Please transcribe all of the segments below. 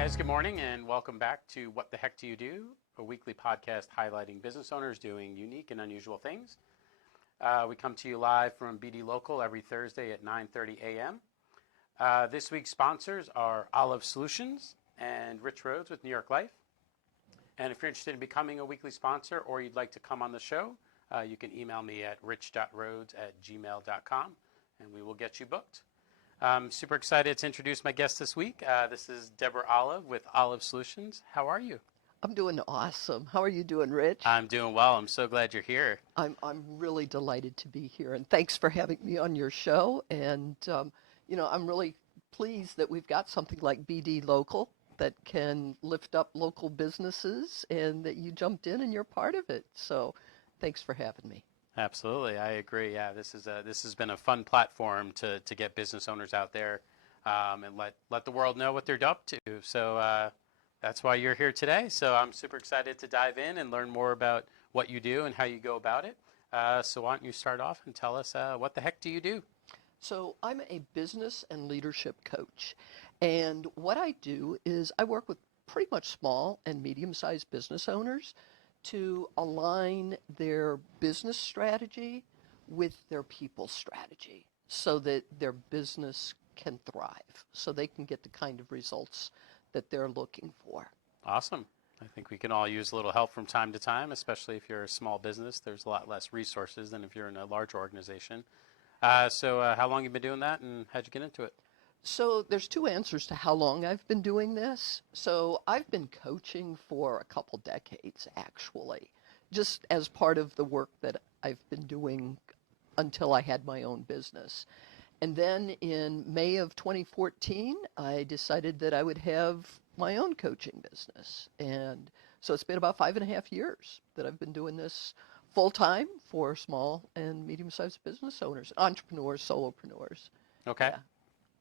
guys, good morning and welcome back to What the Heck Do You Do, a weekly podcast highlighting business owners doing unique and unusual things. We come to you live from BD Local every Thursday at 9:30 a.m. This week's sponsors are Olive Solutions and Rich Rhodes with New York Life. And if you're interested in becoming a weekly sponsor or you'd like to come on the show, you can email me at rich.rhodes@gmail.com and we will get you booked. I'm super excited to introduce my guest this week. This is Deborah Olive with Olive Solutions. How are you? I'm doing awesome. How are you doing, Rich? I'm doing well. I'm so glad you're here. I'm really delighted to be here, and thanks for having me on your show. And I'm really pleased that we've got something like BD Local that can lift up local businesses, and that you jumped in and you're part of it. So, thanks for having me. Absolutely, I agree. Yeah, this has been a fun platform to get business owners out there and let the world know what they're up to. So that's why you're here today. So I'm super excited to dive in and learn more about what you do and how you go about it. So why don't you start off and tell us what the heck do you do? So I'm a business and leadership coach, and what I do is I work with pretty much small and medium-sized business owners to align their business strategy with their people strategy so that their business can thrive, so they can get the kind of results that they're looking for. Awesome. I think we can all use a little help from time to time, especially if you're a small business. There's a lot less resources than if you're in a large organization. So how long have you been doing that, and how'd you get into it? So there's two answers to how long I've been doing this. So I've been coaching for a couple decades, actually, just as part of the work that I've been doing until I had my own business. And then in May of 2014, I decided that I would have my own coaching business. And so it's been about 5.5 years that I've been doing this full time for small and medium-sized business owners, entrepreneurs, solopreneurs. Okay. Yeah.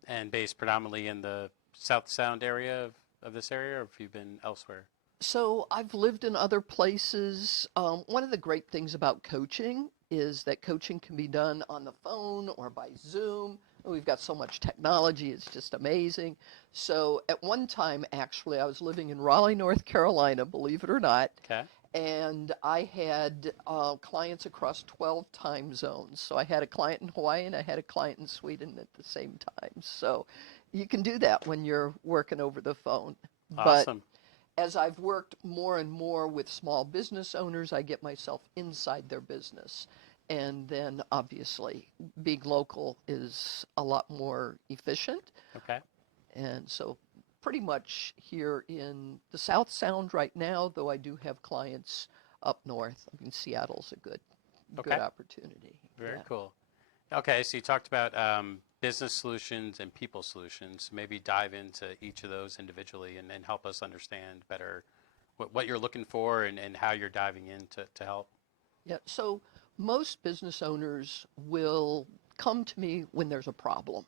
And based predominantly in the South Sound area of this area, or have you been elsewhere? So I've lived in other places. One of the great things about coaching is that coaching can be done on the phone or by Zoom. We've got so much technology, it's just amazing. So at one time, actually, I was living in Raleigh, North Carolina, believe it or not. Okay. And I had clients across 12 time zones. So I had a client in Hawaii and I had a client in Sweden at the same time. So you can do that when you're working over the phone. Awesome. But as I've worked more and more with small business owners, I get myself inside their business. And then obviously being local is a lot more efficient. Okay. And so pretty much here in the South Sound right now, though I do have clients up north. I mean, Seattle's a good opportunity. Very cool. Okay, so you talked about business solutions and people solutions. Maybe dive into each of those individually and help us understand better what you're looking for and how you're diving in to help. Yeah, so most business owners will come to me when there's a problem,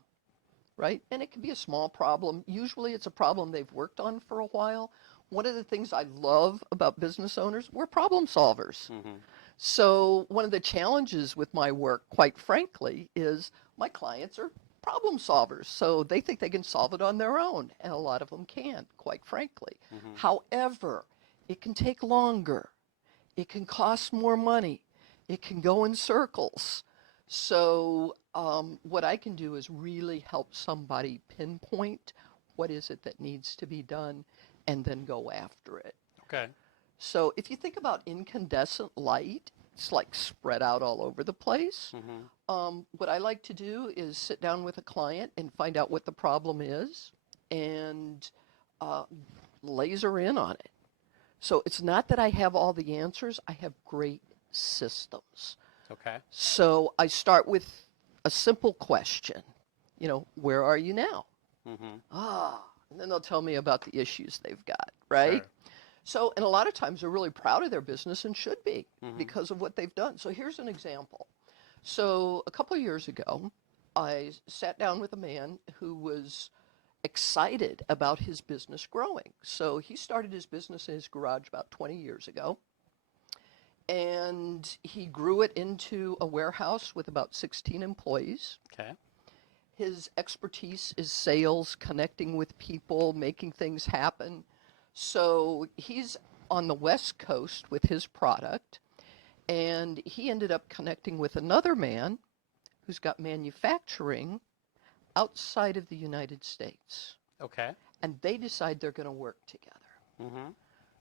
right? And it can be a small problem. Usually it's a problem they've worked on for a while. One of the things I love about business owners, we're problem solvers. Mm-hmm. So one of the challenges with my work, quite frankly, is my clients are problem solvers. So they think they can solve it on their own, and a lot of them can't, quite frankly. Mm-hmm. However, it can take longer. It can cost more money. It can go in circles. So what I can do is really help somebody pinpoint what is it that needs to be done and then go after it. Okay. So if you think about incandescent light, it's like spread out all over the place. Mm-hmm. What I like to do is sit down with a client and find out what the problem is and laser in on it. So it's not that I have all the answers, I have great systems. Okay. So I start with a simple question, where are you now? Mm-hmm. And then they'll tell me about the issues they've got, right? Sure. So, and a lot of times they're really proud of their business and should be Mm-hmm. because of what they've done. So here's an example. So a couple of years ago, I sat down with a man who was excited about his business growing. So he started his business in his garage about 20 years ago. And he grew it into a warehouse with about 16 employees. Okay. His expertise is sales, connecting with people, making things happen. So he's on the West Coast with his product, and he ended up connecting with another man who's got manufacturing outside of the United States. Okay. And they decide they're going to work together. Mm-hmm.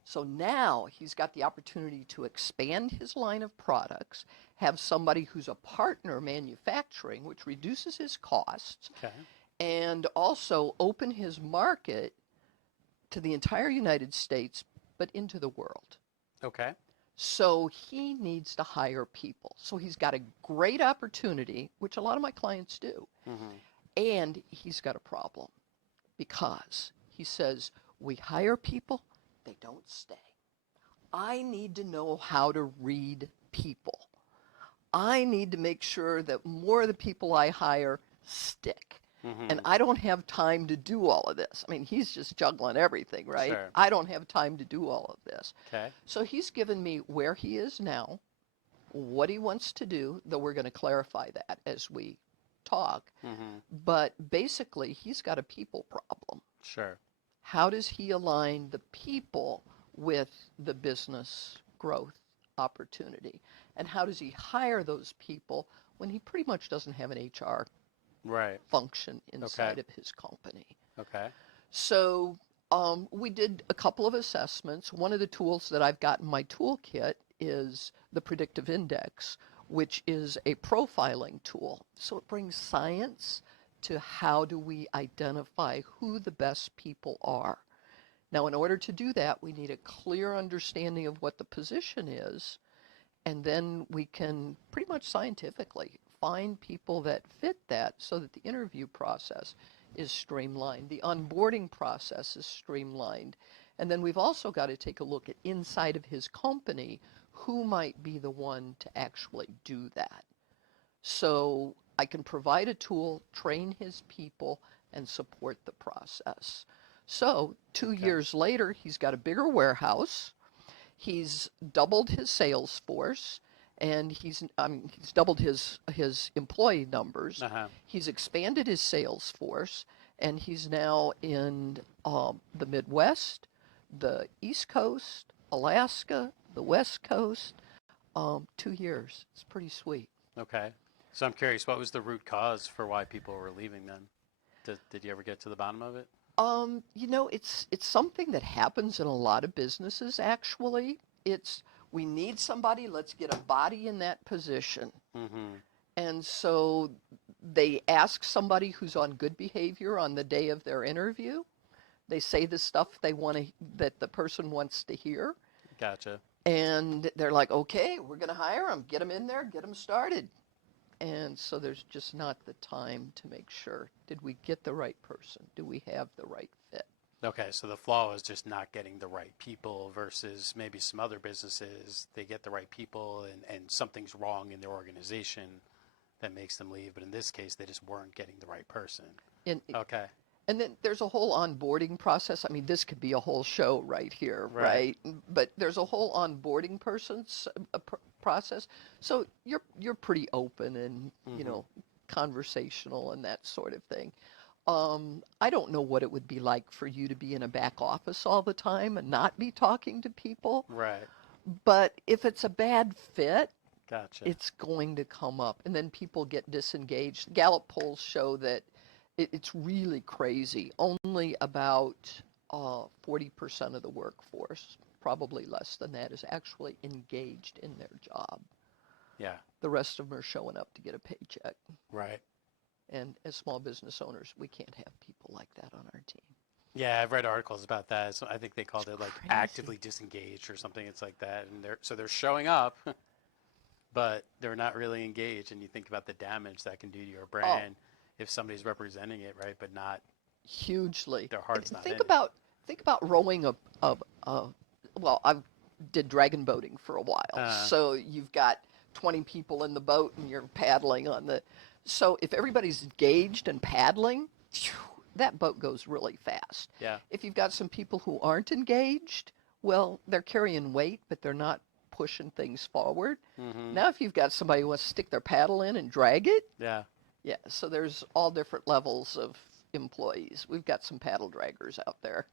So now he's got the opportunity to expand his line of products, have somebody who's a partner manufacturing, which reduces his costs, Okay. and also open his market to the entire United States, but into the world. Okay. So he needs to hire people. So he's got a great opportunity, which a lot of my clients do, Mm-hmm. and he's got a problem because he says, we hire people, they don't stay. I need to know how to read people. I need to make sure that more of the people I hire stick. Mm-hmm. And I don't have time to do all of this. I mean, he's just juggling everything, right? Sure. I don't have time to do all of this. Okay. So he's given me where he is now, what he wants to do, though we're going to clarify that as we talk. Mm-hmm. But basically, he's got a people problem. Sure. How does he align the people with the business growth opportunity? And how does he hire those people when he pretty much doesn't have an HR Right. function inside Okay. of his company? Okay. So we did a couple of assessments. One of the tools that I've got in my toolkit is the predictive index, which is a profiling tool. So it brings science to how do we identify who the best people are. Now, in order to do that, we need a clear understanding of what the position is, and then we can pretty much scientifically find people that fit that so that the interview process is streamlined, the onboarding process is streamlined, and then we've also got to take a look at inside of his company who might be the one to actually do that. So I can provide a tool, train his people, and support the process. So 2 Okay. years later, he's got a bigger warehouse. He's doubled his sales force, and he's doubled his employee numbers. Uh-huh. He's expanded his sales force, and he's now in the Midwest, the East Coast, Alaska, the West Coast. 2 years. It's pretty sweet. Okay. So I'm curious, what was the root cause for why people were leaving then? Did you ever get to the bottom of it? It's something that happens in a lot of businesses, actually. It's, we need somebody, let's get a body in that position. Mm-hmm. And so they ask somebody who's on good behavior on the day of their interview. They say the stuff that the person wants to hear. Gotcha. And they're like, okay, we're going to hire them, get them in there, get them started. And so there's just not the time to make sure, did we get the right person? Do we have the right fit? Okay, so the flaw is just not getting the right people versus maybe some other businesses, they get the right people and something's wrong in their organization that makes them leave. But in this case, they just weren't getting the right person. Okay. And then there's a whole onboarding process. I mean, this could be a whole show right here, right? But there's a whole onboarding process. So you're pretty open and, Mm-hmm. conversational and that sort of thing. I don't know what it would be like for you to be in a back office all the time and not be talking to people. Right. But if it's a bad fit, Gotcha. it's going to come up. And then people get disengaged. Gallup polls show that it's really crazy. Only about 40% of the workforce, probably less than that, is actually engaged in their job. Yeah. The rest of them are showing up to get a paycheck. Right. And as small business owners, we can't have people like that on our team. Yeah, I've read articles about that. So I think they called it like crazy. actively disengaged or something. It's like that, and they're showing up, but they're not really engaged. And you think about the damage that can do to your brand if somebody's representing it, right? But not hugely. their heart's not in Think it. about rowing well, I did dragon boating for a while. So you've got 20 people in the boat and you're paddling on the. So if everybody's engaged and paddling, that boat goes really fast. Yeah. If you've got some people who aren't engaged, well, they're carrying weight, but they're not pushing things forward. Mm-hmm. Now, if you've got somebody who wants to stick their paddle in and drag it, Yeah. Yeah, so there's all different levels of employees. We've got some paddle draggers out there.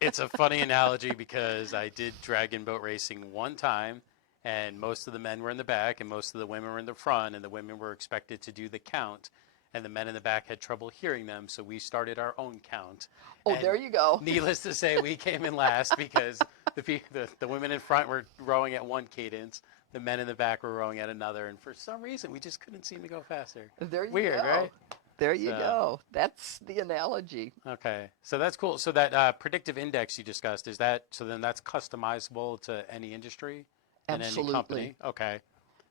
It's a funny analogy because I did dragon boat racing one time, and most of the men were in the back and most of the women were in the front, and the women were expected to do the count, and the men in the back had trouble hearing them, so we started our own count. Oh, And there you go. needless to say, we came in last because the women in front were rowing at one cadence, the men in the back were rowing at another, and for some reason we just couldn't seem to go faster. There you Weird, go. right? There you So, go. That's the analogy. okay, so that's cool. So that predictive index you discussed, is that, so then that's customizable to any industry and any Absolutely. company? Okay,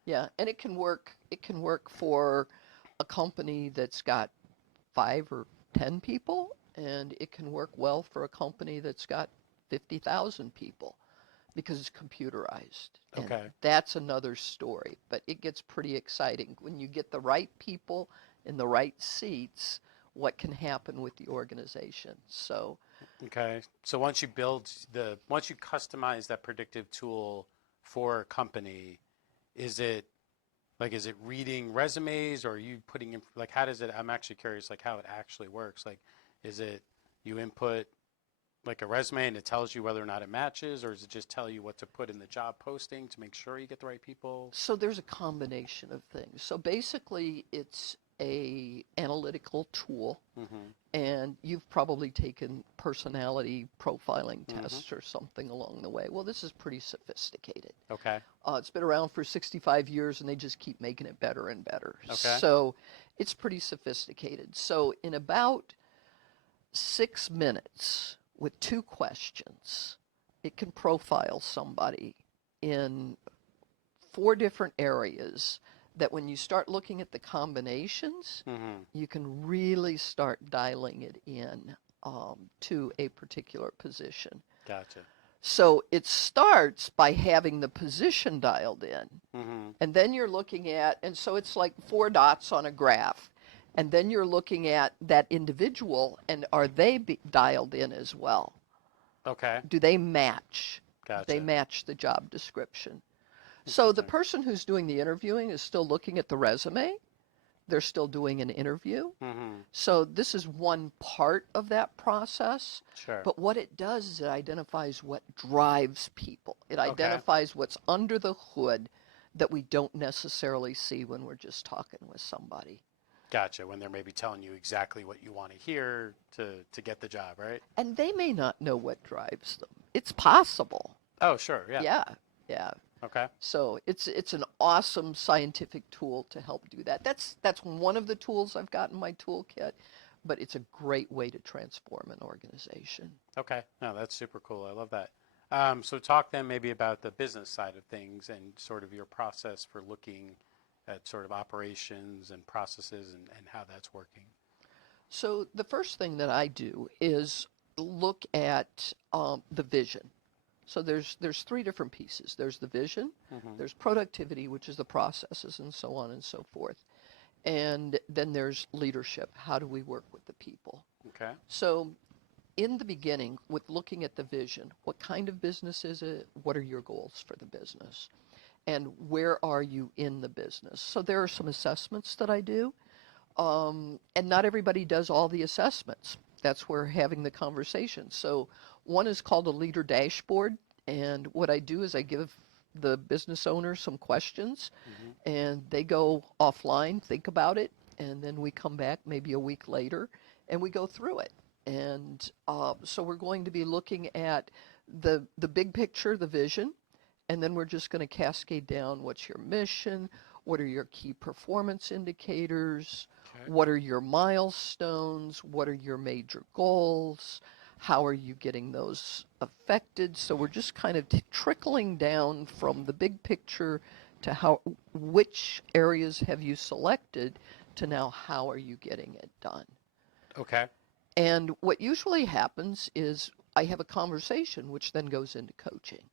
Yeah, and it can work. It can work for a company that's got 5 or 10 people, and it can work well for a company that's got 50,000 people because it's computerized. And okay, that's another story, but it gets pretty exciting when you get the right people in the right seats. What can happen with the organization? So okay. So once you customize that predictive tool for a company, is it is it reading resumes, or are you putting in, like, how does it, I'm actually curious, like, how it actually works. Like, is it you input like a resume and it tells you whether or not it matches, or does it just tell you what to put in the job posting to make sure you get the right people? So there's a combination of things. So basically, it's a analytical tool, Mm-hmm. and you've probably taken personality profiling Mm-hmm. tests or something along the way. Well, this is pretty sophisticated. Okay. It's been around for 65 years, and they just keep making it better and better. Okay. So it's pretty sophisticated. So in about 6 minutes with 2 questions, it can profile somebody in 4 different areas that when you start looking at the combinations, Mm-hmm. you can really start dialing it in to a particular position. Gotcha. So it starts by having the position dialed in, Mm-hmm. and then you're looking at, and so it's like 4 dots on a graph, and then you're looking at that individual, and are they dialed in as well? Okay. Do they match? Do they Gotcha. match the job description? So the Interesting. person who's doing the interviewing is still looking at the resume. They're still doing an interview. Mm-hmm. So this is one part of that process. Sure. But what it does is it identifies what drives people. It Okay. identifies what's under the hood that we don't necessarily see when we're just talking with somebody. Gotcha. When they're maybe telling you exactly what you want to hear to get the job, right? And they may not know what drives them. It's possible. Oh, sure. Yeah. Yeah, yeah. Okay. So it's an awesome scientific tool to help do that. That's one of the tools I've got in my toolkit, but it's a great way to transform an organization. Okay. No, that's super cool. I love that. So talk then maybe about the business side of things and sort of your process for looking at sort of operations and processes and how that's working. So the first thing that I do is look at the vision. So there's 3 different pieces. There's the vision, Mm-hmm. there's productivity, which is the processes and so on and so forth. And then there's leadership. How do we work with the people? Okay. So in the beginning, with looking at the vision, what kind of business is it? What are your goals for the business? And where are you in the business? So there are some assessments that I do, and not everybody does all the assessments. That's where having the conversation. So one is called a leader dashboard, and what I do is I give the business owner some questions, Mm-hmm. and they go offline, think about it, and then we come back maybe a week later, and we go through it. And so we're going to be looking at the big picture, the vision, and then we're just going to cascade down what's your mission, what are your key performance indicators, Okay. what are your milestones, what are your major goals, how are you getting those affected. So we're just kind of trickling down from the big picture to which areas have you selected to now how are you getting it done. Okay. And what usually happens is I have a conversation which then goes into coaching.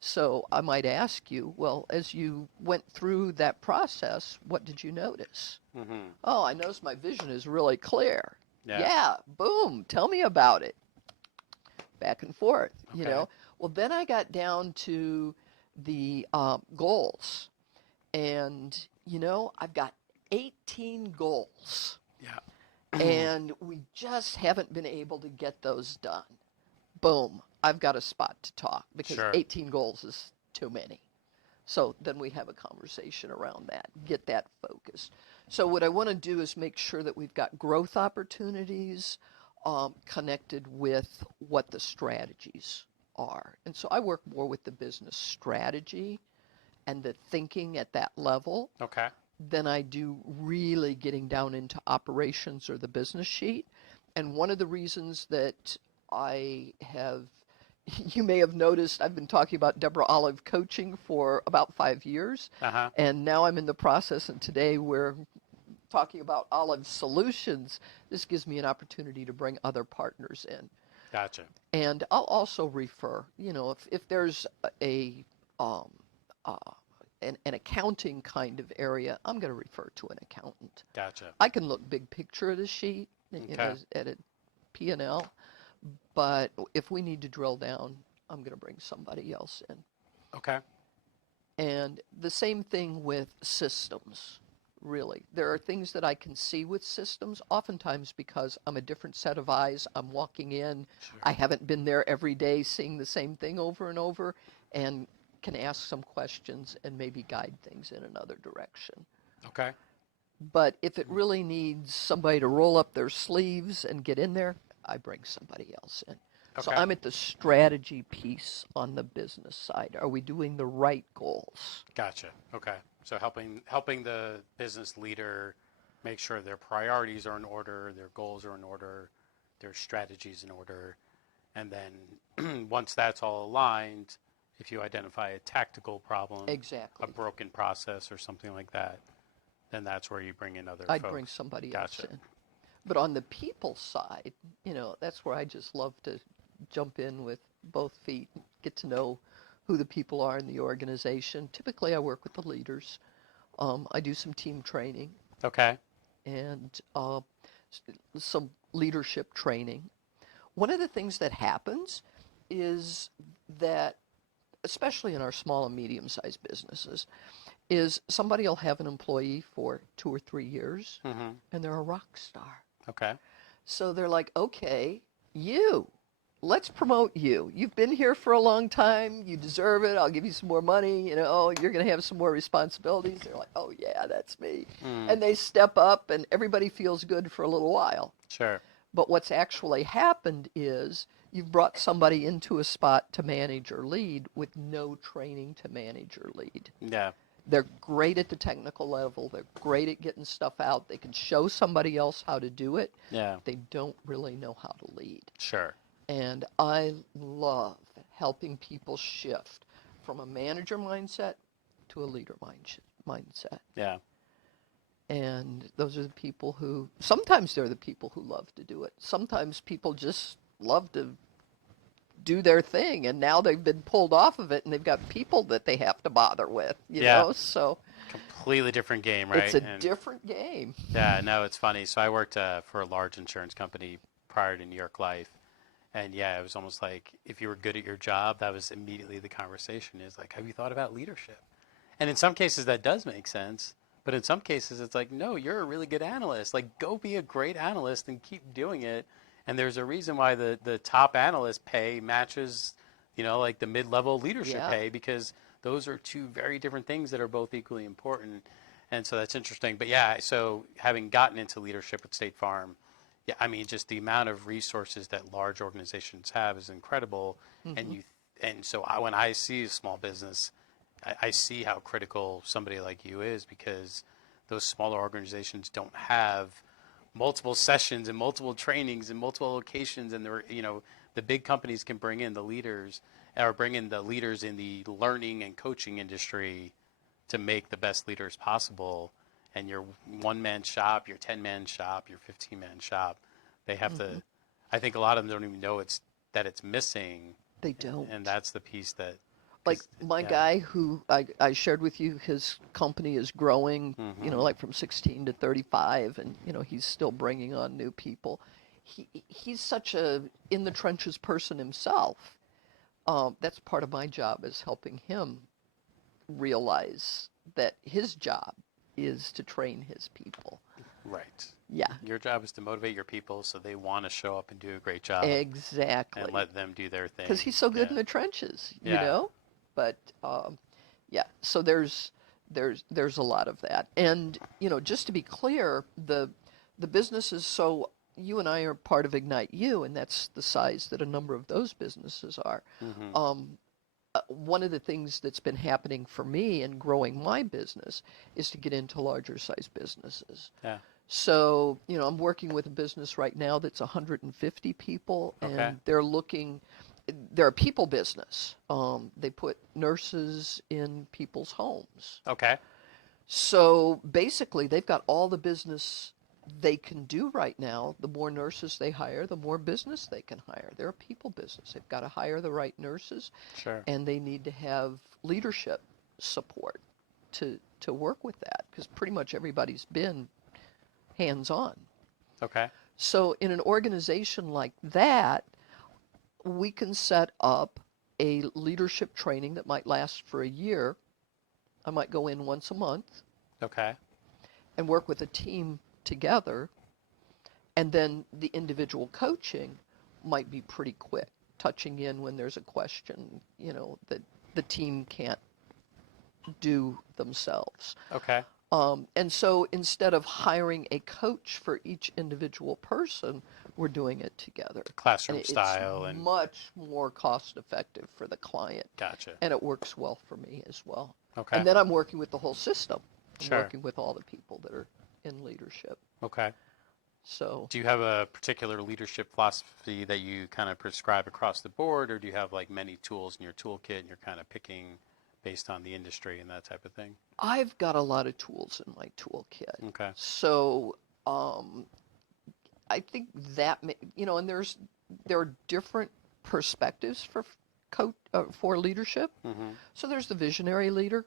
So I might ask you, well, as you went through that process, what did you notice? Mm-hmm. Oh, I noticed my vision is really clear. Yeah. Yeah, boom, tell me about it. Back and forth, Okay. Well, then I got down to the goals. And, I've got 18 goals. Yeah. And we just haven't been able to get those done. Boom, I've got a spot to talk because Sure. 18 goals is too many. So then we have a conversation around that, get that focused. So what I want to do is make sure that we've got growth opportunities connected with what the strategies are. And so I work more with the business strategy and the thinking at that level Okay. than I do really getting down into operations or the business sheet. And one of the reasons that I have, you may have noticed, I've been talking about Deborah Olive coaching for about 5 years. Uh-huh. And now I'm in the process, and today we're talking about Olive Solutions. This gives me an opportunity to bring other partners in. Gotcha. And I'll also refer, if there's a um, uh, an accounting kind of area, I'm going to refer to an accountant. Gotcha. I can look big picture at a sheet, Okay. at a P&L, but if we need to drill down, I'm going to bring somebody else in. Okay. And the same thing with systems, really. There are things that I can see with systems, oftentimes because I'm a different set of eyes. I'm walking in. Sure. I haven't been there every day seeing the same thing over and over, and can ask some questions and maybe guide things in another direction. Okay. But if it really needs somebody to roll up their sleeves and get in there, I bring somebody else in. So Okay. I'm at the strategy piece on the business side. Are we doing the right goals? Gotcha. Okay. So helping the business leader make sure their priorities are in order, their goals are in order, their strategies in order, and then once that's all aligned, if you identify a tactical problem, Exactly. a broken process or something like that, then that's where you bring in other I'd folks. bring somebody Gotcha. else in. But on the people side, that's where I just love to jump in with both feet, get to know who the people are in the organization. Typically, I work with the leaders. I do some team training Okay. and some leadership training. One of the things that happens is that, especially in our small and medium-sized businesses, is somebody will have an employee for 2 or 3 years, Mm-hmm. and they're a rock star. Okay. So they're like, okay, let's promote you. You've been here for a long time. You deserve it. I'll give you some more money. You're going to have some more responsibilities. They're like, oh, yeah, that's me. Mm. And they step up, and everybody feels good for a little while. Sure. But what's actually happened is you've brought somebody into a spot to manage or lead with no training to manage or lead. Yeah. They're great at the technical level. They're great at getting stuff out. They can show somebody else how to do it. Yeah. They don't really know how to lead. Sure. And I love helping people shift from a manager mindset to a leader mindset. Yeah. And those are the people who, sometimes they're the people who love to do it. Sometimes people just love to do their thing, and now they've been pulled off of it, and they've got people that they have to bother with, so Completely different game, right? it's a different game. Yeah, no, it's funny. So I worked for a large insurance company prior to New York Life, and yeah, it was almost like if you were good at your job, that was immediately the conversation is like, have you thought about leadership? And in some cases that does make sense, but in some cases it's like, no, you're a really good analyst. Like, go be a great analyst and keep doing it. And there's a reason why the top analyst pay matches, like the mid-level leadership pay, because those are two very different things that are both equally important. And so that's interesting. But yeah, so having gotten into leadership at State Farm, yeah, I mean, just the amount of resources that large organizations have is incredible. Mm-hmm. And so when I see a small business, I see how critical somebody like you is, because those smaller organizations don't have multiple sessions and multiple trainings and multiple locations, and the big companies can bring in the leaders or bring in the leaders in the learning and coaching industry to make the best leaders possible. And your one-man shop, your 10-man shop, your 15-man shop, they have to, I think a lot of them don't even know that it's missing. They don't. And that's the piece that, like my guy who I shared with you, his company is growing, like from 16 to 35, and he's still bringing on new people. He's such a in the trenches person himself. That's part of my job, is helping him realize that his job is to train his people. Right. Yeah, Your job is to motivate your people so they want to show up and do a great job and exactly. let them do their thing. Because he's so good Yeah. in the trenches, Yeah. But yeah, so there's a lot of that, and just to be clear, the businesses. So you and I are part of Ignite You, and that's the size that a number of those businesses are. Mm-hmm. One of the things that's been happening for me in growing my business is to get into larger size businesses. Yeah. So, I'm working with a business right now that's 150 people, Okay. and they're a people business. They put nurses in people's homes. Okay. So basically, they've got all the business they can do right now. The more nurses they hire, the more business they can hire. They're a people business. They've got to hire the right nurses, Sure. and they need to have leadership support to work with that, because pretty much everybody's been hands-on. Okay. So in an organization like that, we can set up a leadership training that might last for a year. I might go in once a month Okay. and work with a team together, and then the individual coaching might be pretty quick, touching in when there's a question, that the team can't do themselves. Okay. And so instead of hiring a coach for each individual person, we're doing it together. Classroom And style it's and much more cost effective for the client. gotcha. And it works well for me as well. Okay. And then I'm working with the whole system. I'm Sure. working with all the people that are in leadership. Okay. So Do you have a particular leadership philosophy that you kind of prescribe across the board, or do you have like many tools in your toolkit and you're kind of picking based on the industry and that type of thing? I've got a lot of tools in my toolkit. Okay. So I think that and there are different perspectives for leadership. Mm-hmm. So there's the visionary leader.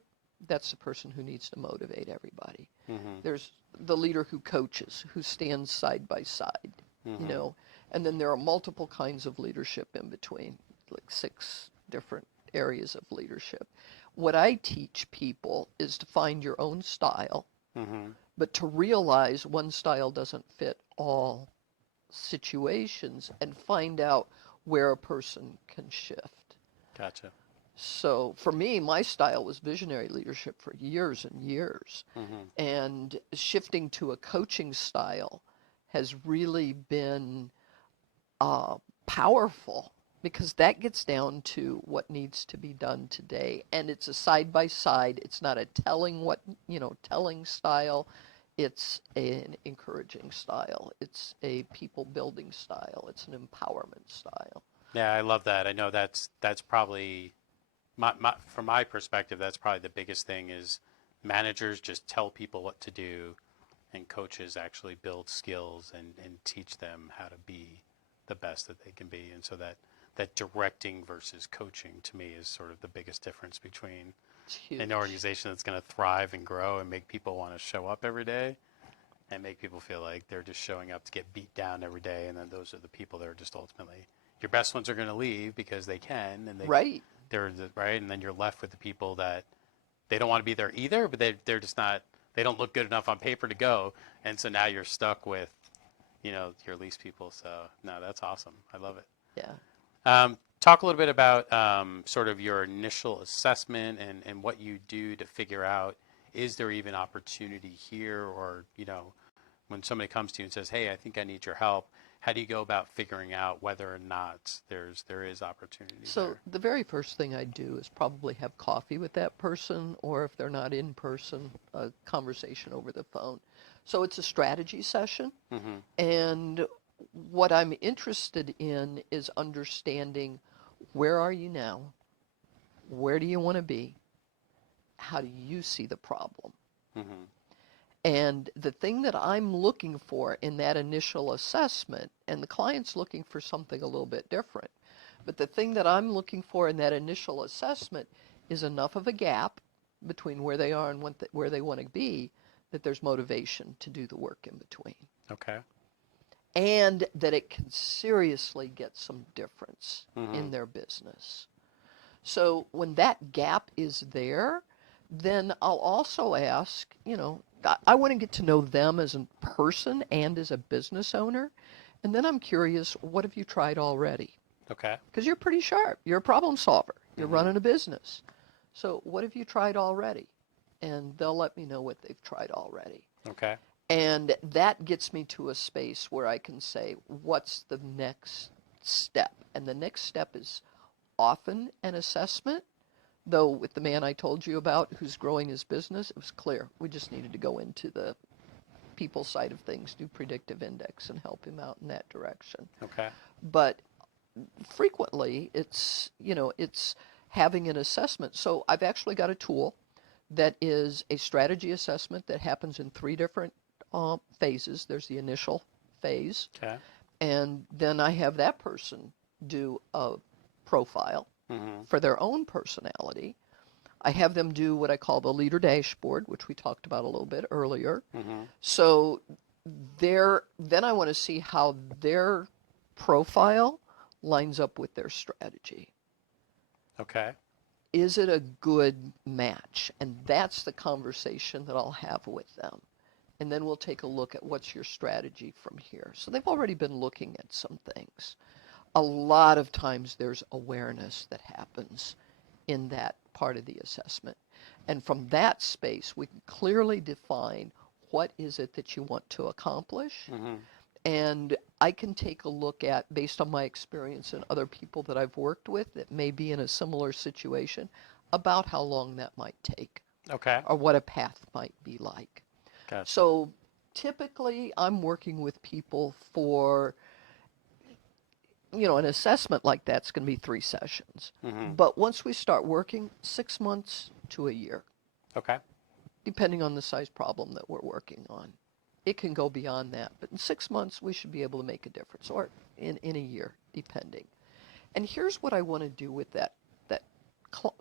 That's the person who needs to motivate everybody. Mm-hmm. There's the leader who coaches, who stands side by side, Mm-hmm. And then there are multiple kinds of leadership in between, like 6 different areas of leadership. What I teach people is to find your own style, Mm-hmm. but to realize one style doesn't fit all situations, and find out where a person can shift. Gotcha. So for me, my style was visionary leadership for years and years. Mm-hmm. And shifting to a coaching style has really been powerful, because that gets down to what needs to be done today. And it's a side by side. It's not a telling style. It's an encouraging style. It's a people building style. It's an empowerment style. Yeah, I love that. I know that's probably from my perspective, that's probably the biggest thing is managers just tell people what to do, and coaches actually build skills and teach them how to be the best that they can be. And so that directing versus coaching to me is sort of the biggest difference between It's huge. an organization that's going to thrive and grow and make people want to show up every day and make people feel like they're just showing up to get beat down every day. And then those are the people that are just ultimately, your best ones are going to leave because they can, and Right. right. And then you're left with the people that they don't want to be there either, but they're just not, they don't look good enough on paper to go. And so now you're stuck with, your least people. So no, that's awesome. I love it. Yeah. Talk a little bit about sort of your initial assessment and what you do to figure out, is there even opportunity here? Or, when somebody comes to you and says, hey, I think I need your help, how do you go about figuring out whether or not there is opportunity So there? the very first thing I do is probably have coffee with that person, or if they're not in person, a conversation over the phone. So it's a strategy session. Mm-hmm. And what I'm interested in is understanding, where are you now? Where do you want to be? How do you see the problem? Mm-hmm. And the thing that I'm looking for in that initial assessment, and the client's looking for something a little bit different, but the thing that I'm looking for in that initial assessment is enough of a gap between where they are and where they want to be, that there's motivation to do the work in between. Okay. And that it can seriously get some difference Mm-hmm. in their business. So when that gap is there, then I'll also ask, I want to get to know them as a person and as a business owner. And then I'm curious, what have you tried already? Okay. Because you're pretty sharp. You're a problem solver. You're Mm-hmm. running a business. So what have you tried already? And they'll let me know what they've tried already. Okay. And that gets me to a space where I can say, what's the next step? And the next step is often an assessment. Though with the man I told you about who's growing his business, it was clear. We just needed to go into the people side of things, do predictive index, and help him out in that direction. Okay. But frequently, it's having an assessment. So I've actually got a tool that is a strategy assessment that happens in 3 different phases. There's the initial phase, Okay. and then I have that person do a profile Mm-hmm. for their own personality. I have them do what I call the leader dashboard, which we talked about a little bit earlier. Mm-hmm. So then I want to see how their profile lines up with their strategy. Okay. Is it a good match? And that's the conversation that I'll have with them. And then we'll take a look at what's your strategy from here. So they've already been looking at some things. A lot of times there's awareness that happens in that part of the assessment. And from that space, we can clearly define what is it that you want to accomplish. Mm-hmm. And I can take a look at, based on my experience and other people that I've worked with that may be in a similar situation, about how long that might take Okay. or what a path might be like. Gotcha. So typically I'm working with people for, an assessment like that's going to be 3 sessions. Mm-hmm. But once we start working, 6 months to a year, Okay. depending on the size problem that we're working on. It can go beyond that, but in 6 months we should be able to make a difference, or in a year, depending. And here's what I want to do with that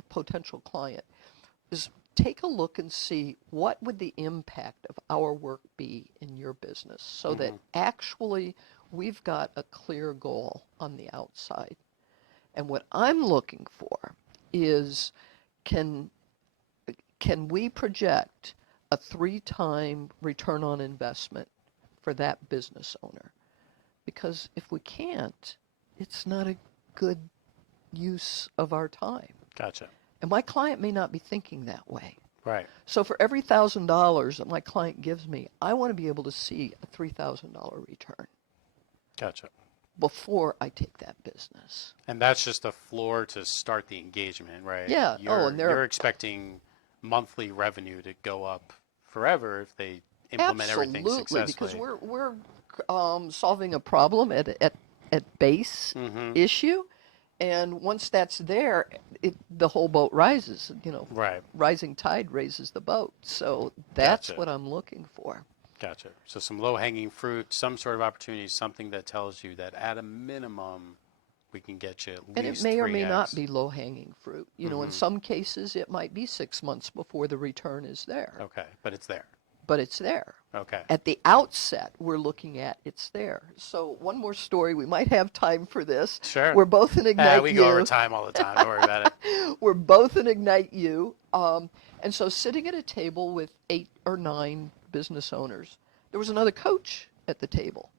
potential client is take a look and see what would the impact of our work be in your business, so that actually we've got a clear goal on the outside. And what I'm looking for is, can we project a 3-time return on investment for that business owner? Because if we can't, it's not a good use of our time. Gotcha. And my client may not be thinking that way. Right. So for every $1,000 that my client gives me, I want to be able to see a $3,000 return Gotcha. before I take that business. And that's just a floor to start the engagement, right? Yeah. You're expecting monthly revenue to go up forever if they implement everything successfully. Because we're solving a problem at base Mm-hmm. issue, and once that's there, the whole boat rises. Right. Rising tide raises the boat. So that's Gotcha. what I'm looking for. Gotcha. So some low-hanging fruit, some sort of opportunity, something that tells you that at a minimum we can get you at least 3x. And it may or may not be low-hanging fruit. In Mhm. some cases it might be 6 months before the return is there. Okay, but it's there. But it's there. Okay. At the outset, we're looking at it's there. So one more story. We might have time for this. Sure. We're both in Ignite we U. go over time all the time. Don't worry about it. We're both in Ignite U. And so sitting at a table with 8 or 9 business owners, there was another coach at the table.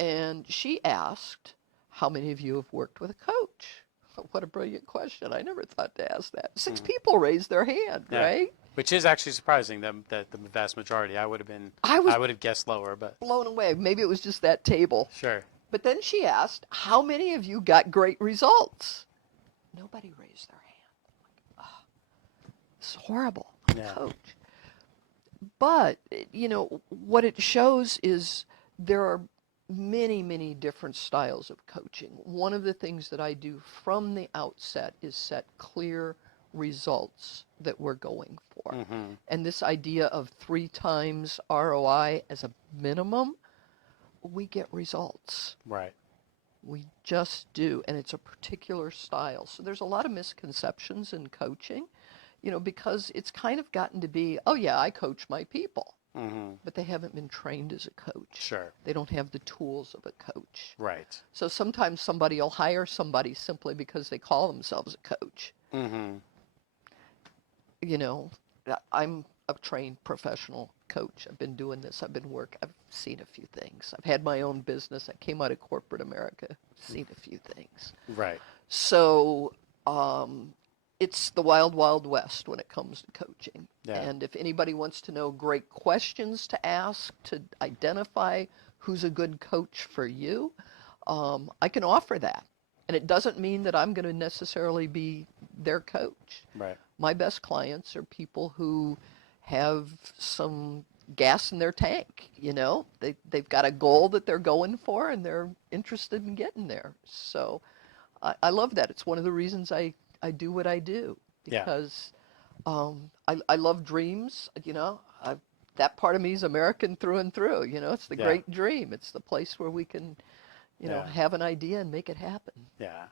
And she asked, how many of you have worked with a coach? What a brilliant question. I never thought to ask that. 6 people raised their hand, Yeah. right? Which is actually surprising that the vast majority. I would have guessed lower, but Blown away. Maybe it was just that table. sure. But then she asked, how many of you got great results? Nobody raised their hand. Oh, it's horrible. Yeah. Coach. But, what it shows is there are many, many different styles of coaching. One of the things that I do from the outset is set clear results that we're going for. Mm-hmm. And this idea of 3 times ROI as a minimum, we get results. Right. We just do, and it's a particular style. So there's a lot of misconceptions in coaching, because it's kind of gotten to be, oh yeah, I coach my people. Mm-hmm. But they haven't been trained as a coach. Sure. They don't have the tools of a coach. Right. So sometimes somebody will hire somebody simply because they call themselves a coach. Mm-hmm. I'm a trained professional coach. I've been doing this. I've seen a few things. I've had my own business. I came out of corporate America, seen a few things. Right. So it's the wild, wild west when it comes to coaching. Yeah. And if anybody wants to know great questions to ask to identify who's a good coach for you, I can offer that. And it doesn't mean that I'm going to necessarily be their coach. Right. My best clients are people who have some gas in their tank, you know. They've got a goal that they're going for and they're interested in getting there. So I love that. It's one of the reasons I do what I do, Yeah. because I love dreams, you know. That part of me is American through and through, you know. It's the Yeah. great dream. It's the place where we can, you know, Yeah. have an idea and make it happen. Yeah.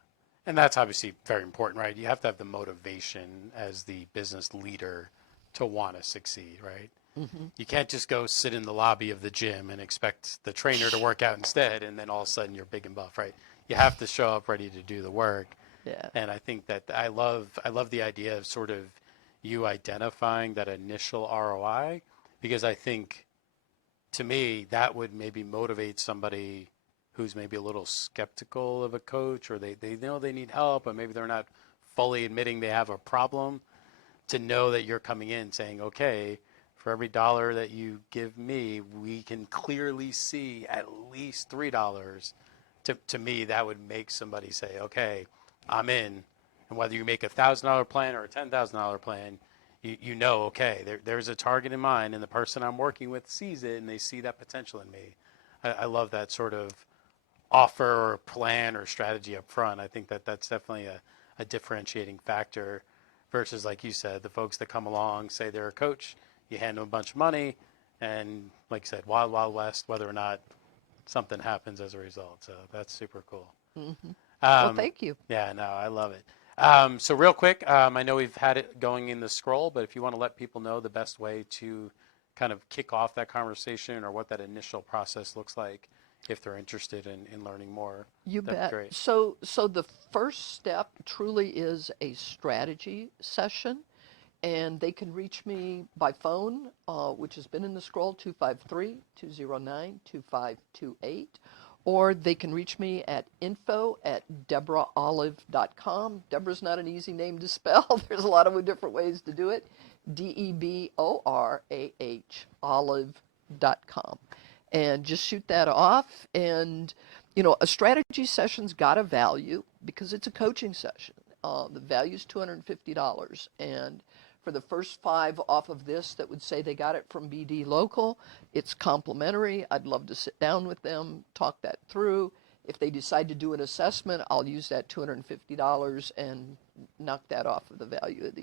And that's obviously very important, right? You have to have the motivation as the business leader to want to succeed, right? Mm-hmm. You can't just go sit in the lobby of the gym and expect the trainer to work out instead, and then all of a sudden you're big and buff, right? You have to show up ready to do the work. Yeah. And I think that I love the idea of sort of you identifying that initial ROI, because I think, to me, that would maybe motivate somebody who's maybe a little skeptical of a coach, or they know they need help, but maybe they're not fully admitting they have a problem, to know that you're coming in saying, okay, for every dollar that you give me, we can clearly see at least $3. To me, that would make somebody say, okay, I'm in. And whether you make a $1,000 plan or a $10,000 plan, you know, okay, there's a target in mind, and the person I'm working with sees it, and they see that potential in me. I love that sort of offer or plan or strategy up front. I think that that's definitely a differentiating factor versus, like you said, the folks that come along, say they're a coach, you hand them a bunch of money, and like you said, wild, wild west, whether or not something happens as a result. So that's super cool. Mm-hmm. Well, thank you. Yeah, no, I love it. So real quick, I know we've had it going in the scroll, but if you want to let people know the best way to kind of kick off that conversation or what that initial process looks like, if they're interested in learning more. You That'd be bet. great. So the first step truly is a strategy session, and they can reach me by phone, which has been in the scroll, 253-209-2528, or they can reach me at info@deboraholive.com. Deborah's not an easy name to spell. There's a lot of different ways to do it. DEBORAH olive.com. And just shoot that off. And, you know, a strategy session's got a value because it's a coaching session. The value's $250. And for the first 5 off of this that would say they got it from BD Local, it's complimentary. I'd love to sit down with them, talk that through. If they decide to do an assessment, I'll use that $250 and knock that off of the value of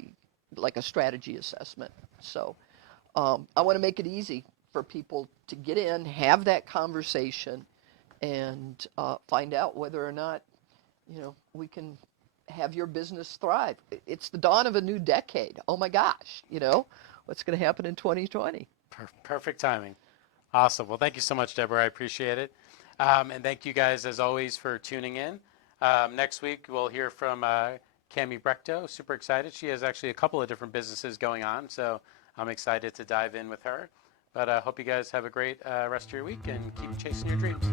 like a strategy assessment. So I want to make it easy for people to get in, have that conversation, and find out whether or not, you know, we can have your business thrive. It's the dawn of a new decade. Oh my gosh, you know, what's going to happen in 2020? Perfect timing. Awesome. Well, thank you so much, Deborah. I appreciate it. And thank you guys, as always, for tuning in. Next week, we'll hear from Cami Brechto. Super excited. She has actually a couple of different businesses going on, so I'm excited to dive in with her. But I hope you guys have a great rest of your week and keep chasing your dreams.